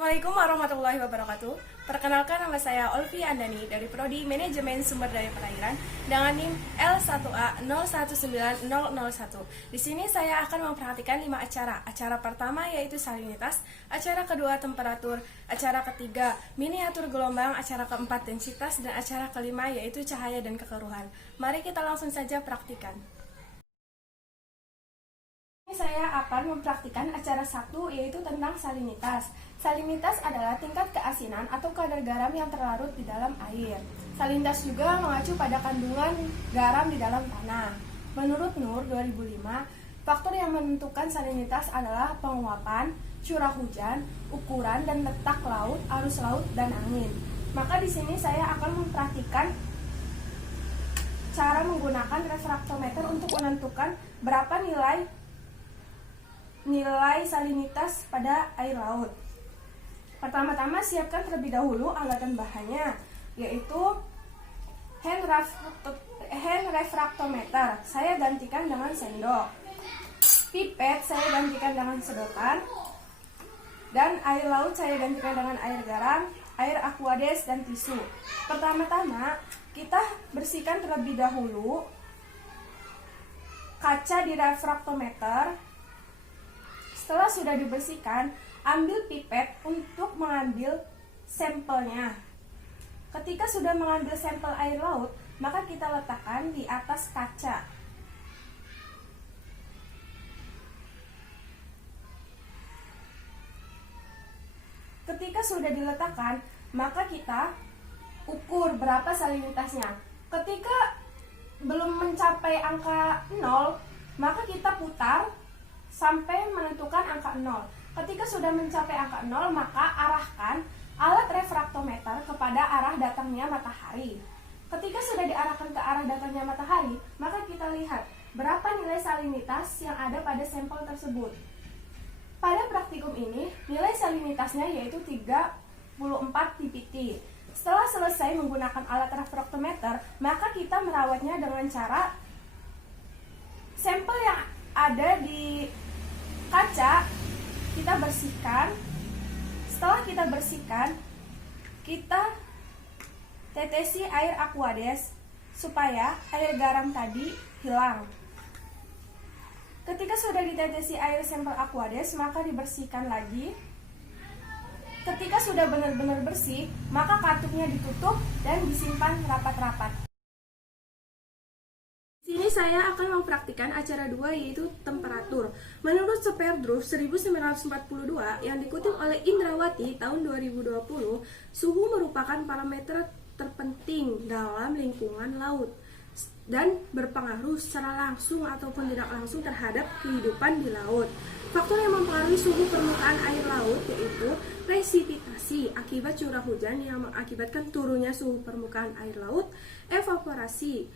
Assalamualaikum warahmatullahi wabarakatuh. Perkenalkan, nama saya Olvi Andani dari Prodi Manajemen Sumber Daya Perairan dengan NIM L1A019001. Di sini saya akan memperhatikan 5 acara. Acara pertama yaitu salinitas, acara kedua temperatur, acara ketiga miniatur gelombang, acara keempat densitas, dan acara kelima yaitu cahaya dan kekeruhan. Mari kita langsung saja praktikan. Saya akan mempraktikkan acara 1 yaitu tentang salinitas. Salinitas adalah tingkat keasinan atau kadar garam yang terlarut di dalam air. Salinitas juga mengacu pada kandungan garam di dalam tanah. Menurut Nur 2005, faktor yang menentukan salinitas adalah penguapan, curah hujan, ukuran dan letak laut, arus laut, dan angin. Maka di sini saya akan mempraktikkan cara menggunakan refraktometer untuk menentukan berapa nilai salinitas pada air laut. Pertama-tama siapkan terlebih dahulu alat dan bahannya, yaitu hand refraktometer. Saya gantikan dengan sendok. Pipet saya gantikan dengan sedotan. Dan air laut saya gantikan dengan air garam, air aquades, dan tisu. Pertama-tama kita bersihkan terlebih dahulu kaca di refraktometer. Setelah sudah dibersihkan, ambil pipet untuk mengambil sampelnya. Ketika sudah mengambil sampel air laut, maka kita letakkan di atas kaca. Ketika sudah diletakkan, maka kita ukur berapa salinitasnya. Ketika belum mencapai angka 0, maka kita putar sampai menentukan angka 0. Ketika sudah mencapai angka 0, maka arahkan alat refraktometer kepada arah datangnya matahari. Ketika sudah diarahkan ke arah datangnya matahari, maka kita lihat berapa nilai salinitas yang ada pada sampel tersebut. Pada praktikum ini, nilai salinitasnya yaitu 34 ppt. Setelah selesai menggunakan alat refraktometer, maka kita merawatnya dengan cara sampel yang ada di kaca kita bersihkan. Setelah kita bersihkan, kita tetesi air aquades supaya air garam tadi hilang. Ketika sudah ditetesi air sampel aquades, maka dibersihkan lagi. Ketika sudah benar-benar bersih, maka katupnya ditutup dan disimpan rapat-rapat. Sini saya akan mempraktikkan acara 2 yaitu temperatur. Menurut Sverdrup 1942 yang dikutip oleh Indrawati tahun 2020, suhu merupakan parameter terpenting dalam lingkungan laut dan berpengaruh secara langsung ataupun tidak langsung terhadap kehidupan di laut. Faktor yang mempengaruhi suhu permukaan air laut yaitu presipitasi akibat curah hujan yang mengakibatkan turunnya suhu permukaan air laut, evaporasi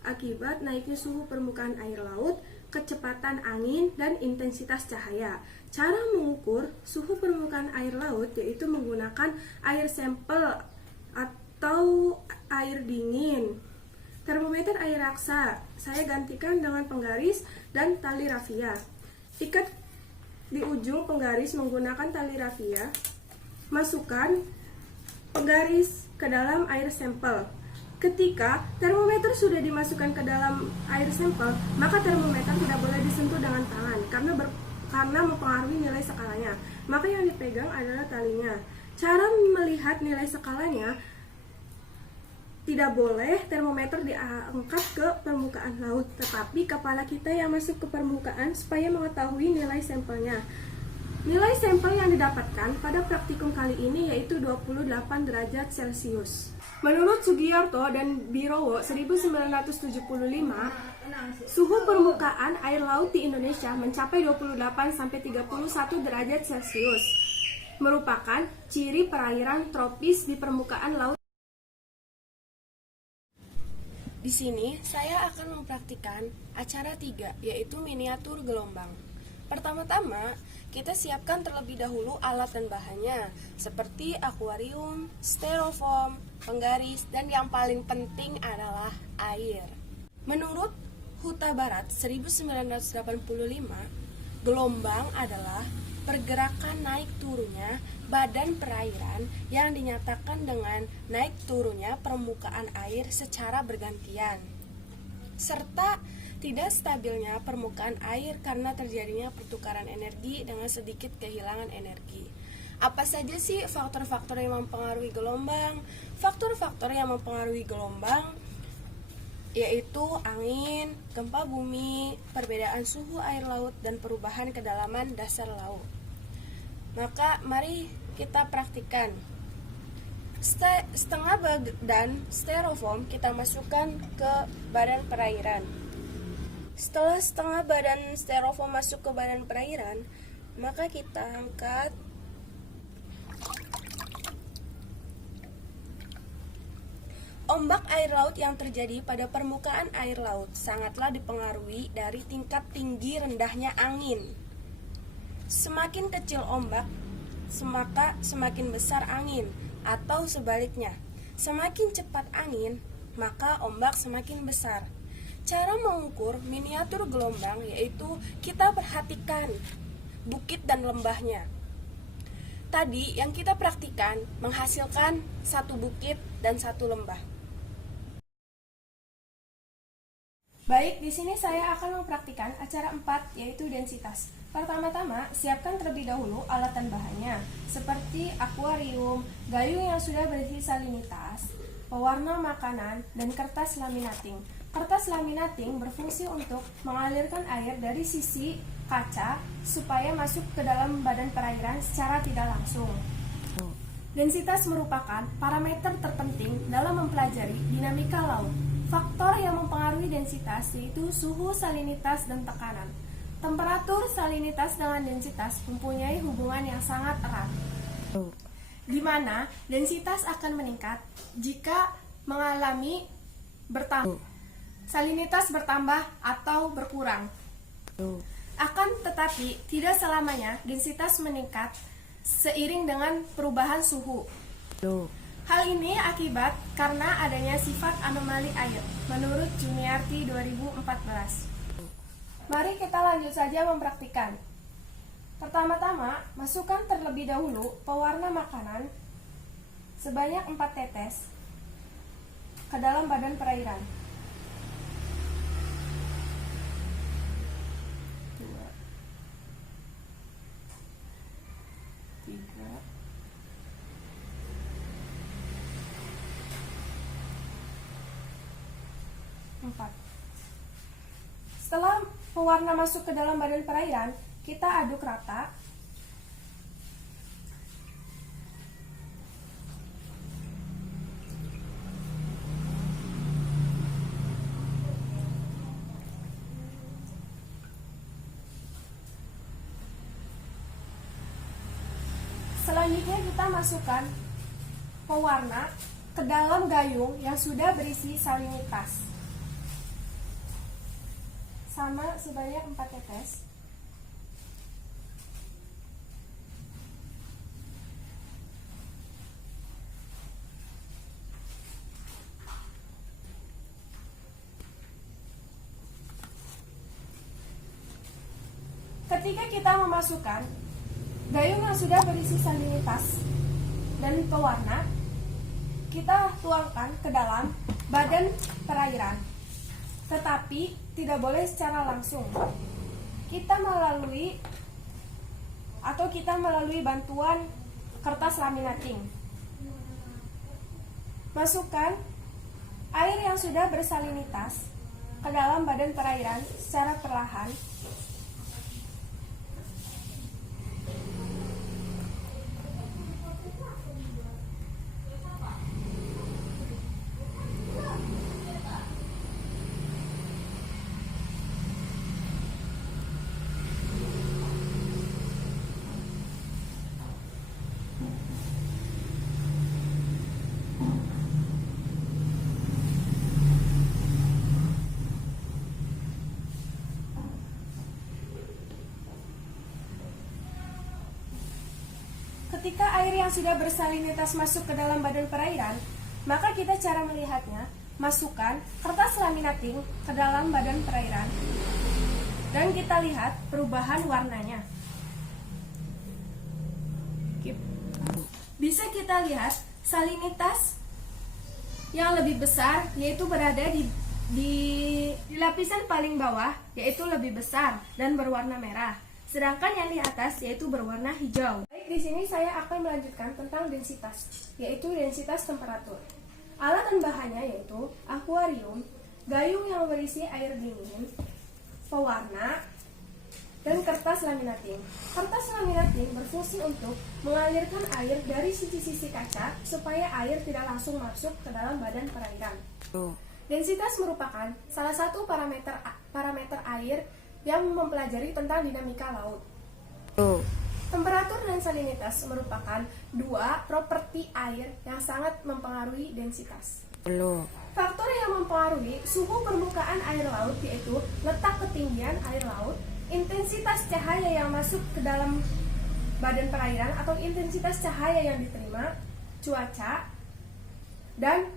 akibat naiknya suhu permukaan air laut, kecepatan angin, dan intensitas cahaya. Cara mengukur suhu permukaan air laut yaitu menggunakan air sampel atau air dingin. Termometer air raksa saya gantikan dengan penggaris dan tali rafia. Ikat di ujung penggaris menggunakan tali rafia. Masukkan penggaris ke dalam air sampel. Ketika termometer sudah dimasukkan ke dalam air sampel, maka termometer tidak boleh disentuh dengan tangan karena mempengaruhi nilai skalanya. Maka yang dipegang adalah talinya. Cara melihat nilai skalanya, tidak boleh termometer diangkat ke permukaan laut, tetapi kepala kita yang masuk ke permukaan supaya mengetahui nilai sampelnya. Nilai sampel yang didapatkan pada praktikum kali ini yaitu 28 derajat Celcius. Menurut Sugiarto dan Birowo 1975, suhu permukaan air laut di Indonesia mencapai 28-31 derajat Celcius, merupakan ciri perairan tropis di permukaan laut. Di sini saya akan mempraktikkan acara 3 yaitu miniatur gelombang. Pertama-tama, kita siapkan terlebih dahulu alat dan bahannya, seperti akuarium, styrofoam, penggaris, dan yang paling penting adalah air. Menurut Huta Barat 1985, gelombang adalah pergerakan naik turunnya badan perairan yang dinyatakan dengan naik turunnya permukaan air secara bergantian, serta tidak stabilnya permukaan air karena terjadinya pertukaran energi dengan sedikit kehilangan energi. Apa saja sih faktor-faktor yang mempengaruhi gelombang? Faktor-faktor yang mempengaruhi gelombang yaitu angin, gempa bumi, perbedaan suhu air laut, dan perubahan kedalaman dasar laut. Maka mari kita praktikkan. Setengah badan styrofoam kita masukkan ke badan perairan. Setelah setengah badan styrofoam masuk ke badan perairan, maka kita angkat ombak air laut yang terjadi pada permukaan air laut sangatlah dipengaruhi dari tingkat tinggi rendahnya angin. Semakin kecil ombak, maka semakin besar angin, atau sebaliknya. Semakin cepat angin, maka ombak semakin besar. Cara mengukur miniatur gelombang yaitu kita perhatikan bukit dan lembahnya. Tadi yang kita praktikan menghasilkan satu bukit dan satu lembah. Baik, di sini saya akan mempraktikkan acara 4 yaitu densitas. Pertama-tama, siapkan terlebih dahulu alat dan bahannya, seperti akuarium, gayung yang sudah berisi salinitas, pewarna makanan, dan kertas laminating. Kertas laminating berfungsi untuk mengalirkan air dari sisi kaca supaya masuk ke dalam badan perairan secara tidak langsung. Densitas merupakan parameter terpenting dalam mempelajari dinamika laut. Faktor yang mempengaruhi densitas yaitu suhu, salinitas, dan tekanan. Temperatur, salinitas, dengan densitas mempunyai hubungan yang sangat erat, di mana densitas akan meningkat jika mengalami bertambah, salinitas bertambah atau berkurang. Akan tetapi, tidak selamanya densitas meningkat seiring dengan perubahan suhu. Hal ini akibat karena adanya sifat anomali air, menurut Juniarti 2014. Mari kita lanjut saja mempraktikkan. Pertama-tama, masukkan terlebih dahulu pewarna makanan sebanyak 4 tetes ke dalam badan perairan. 2, 3, 4. Setelah pewarna masuk ke dalam badan perairan, kita aduk rata. Selanjutnya kita masukkan pewarna ke dalam gayung yang sudah berisi salinitas. Sama sebanyak 4 tetes. Ketika kita memasukkan gayung yang sudah berisi salinitas dan pewarna, kita tuangkan ke dalam badan perairan. Tetapi tidak boleh secara langsung. Kita melalui bantuan kertas laminating. Masukkan air yang sudah bersalinitas ke dalam badan perairan secara perlahan. Ketika air yang sudah bersalinitas masuk ke dalam badan perairan, maka kita cara melihatnya, masukkan kertas laminating ke dalam badan perairan dan kita lihat perubahan warnanya. Bisa kita lihat salinitas yang lebih besar yaitu berada di lapisan paling bawah, yaitu lebih besar dan berwarna merah. Sedangkan yang di atas yaitu berwarna hijau. Baik, di sini saya akan melanjutkan tentang densitas, yaitu densitas temperatur. Alat dan bahannya yaitu akuarium, gayung yang berisi air dingin, pewarna, dan kertas laminating. Kertas laminating berfungsi untuk mengalirkan air dari sisi-sisi kaca supaya air tidak langsung masuk ke dalam badan perairan. Densitas merupakan salah satu parameter air yang mempelajari tentang dinamika laut. Temperatur dan salinitas merupakan dua properti air yang sangat mempengaruhi densitas. Faktor yang mempengaruhi suhu permukaan air laut yaitu letak ketinggian air laut, intensitas cahaya yang masuk ke dalam badan perairan atau intensitas cahaya yang diterima, cuaca, dan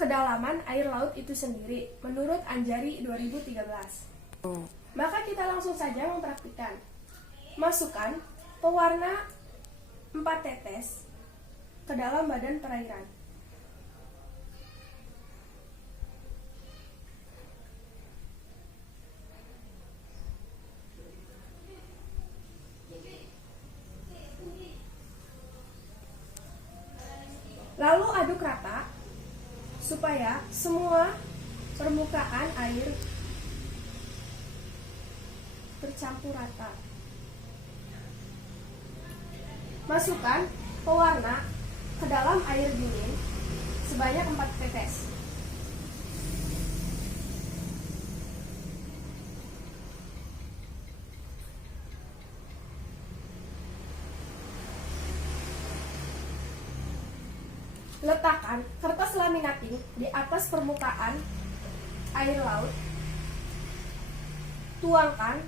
kedalaman air laut itu sendiri menurut Anjari 2013. Maka kita langsung saja mempraktikkan. Masukkan pewarna 4 tetes ke dalam badan perairan. Lalu aduk rata supaya semua permukaan air tercampur rata. Masukkan pewarna ke dalam air dingin sebanyak 4 tetes. Letakkan kertas laminating di atas permukaan air laut. Tuangkan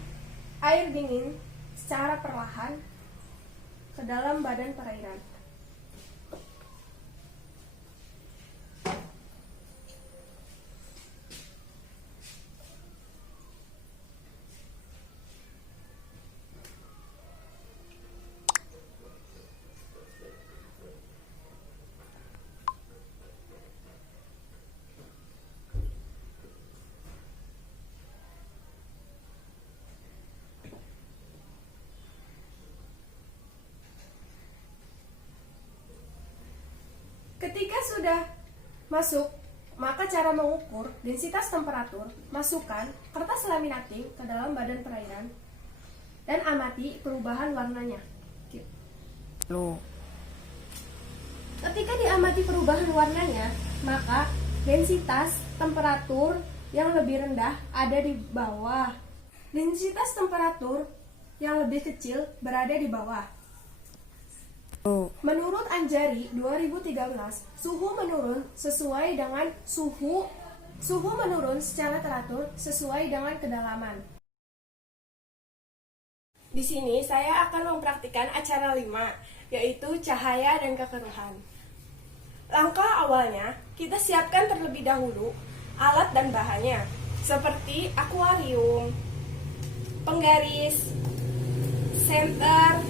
air dingin secara perlahan ke dalam badan perairan. Ketika sudah masuk, maka cara mengukur densitas temperatur, masukkan kertas laminating ke dalam badan perairan dan amati perubahan warnanya. Ketika diamati perubahan warnanya, maka densitas temperatur yang lebih rendah ada di bawah. Densitas temperatur yang lebih kecil berada di bawah. Menurut Anjari 2013, suhu menurun sesuai dengan suhu menurun secara teratur sesuai dengan kedalaman. Di sini saya akan mempraktikkan acara 5, yaitu cahaya dan kekeruhan. Langkah awalnya, kita siapkan terlebih dahulu alat dan bahannya, seperti akuarium, penggaris, senter,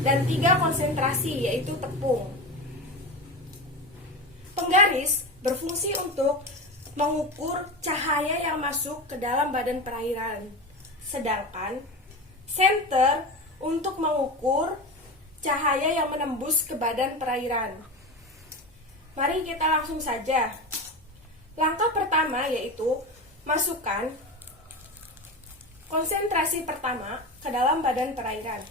dan 3 konsentrasi, yaitu tepung. Penggaris berfungsi untuk mengukur cahaya yang masuk ke dalam badan perairan, sedangkan senter untuk mengukur cahaya yang menembus ke badan perairan. Mari kita langsung saja. Langkah pertama yaitu masukkan konsentrasi pertama ke dalam badan perairan.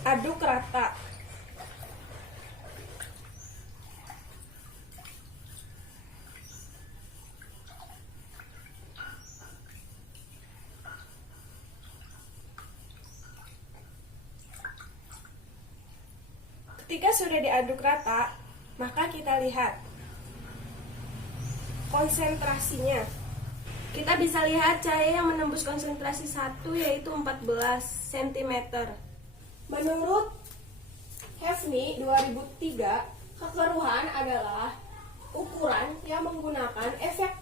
Aduk rata. Ketika sudah diaduk rata, maka kita lihat konsentrasinya. Kita bisa lihat cahaya yang menembus konsentrasi 1 yaitu 14 cm. Menurut Hefni 2003, kekeruhan adalah pengukuran yang menggunakan efek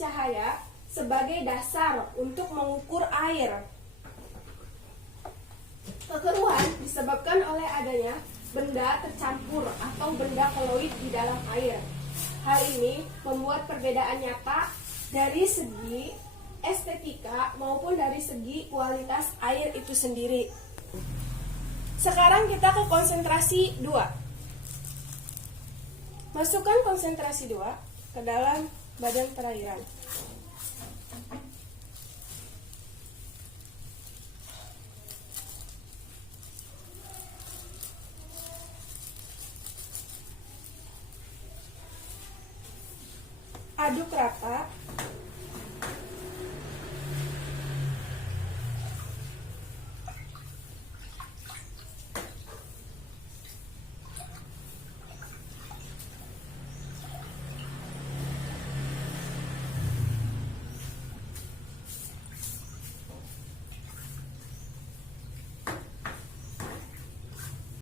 cahaya sebagai dasar untuk mengukur air. Kekeruhan disebabkan oleh adanya benda tercampur atau benda koloid di dalam air. Hal ini membuat perbedaan nyata dari segi estetika maupun dari segi kualitas air itu sendiri. Sekarang kita ke konsentrasi 2. Masukkan konsentrasi 2 ke dalam badan perairan. Aduk rata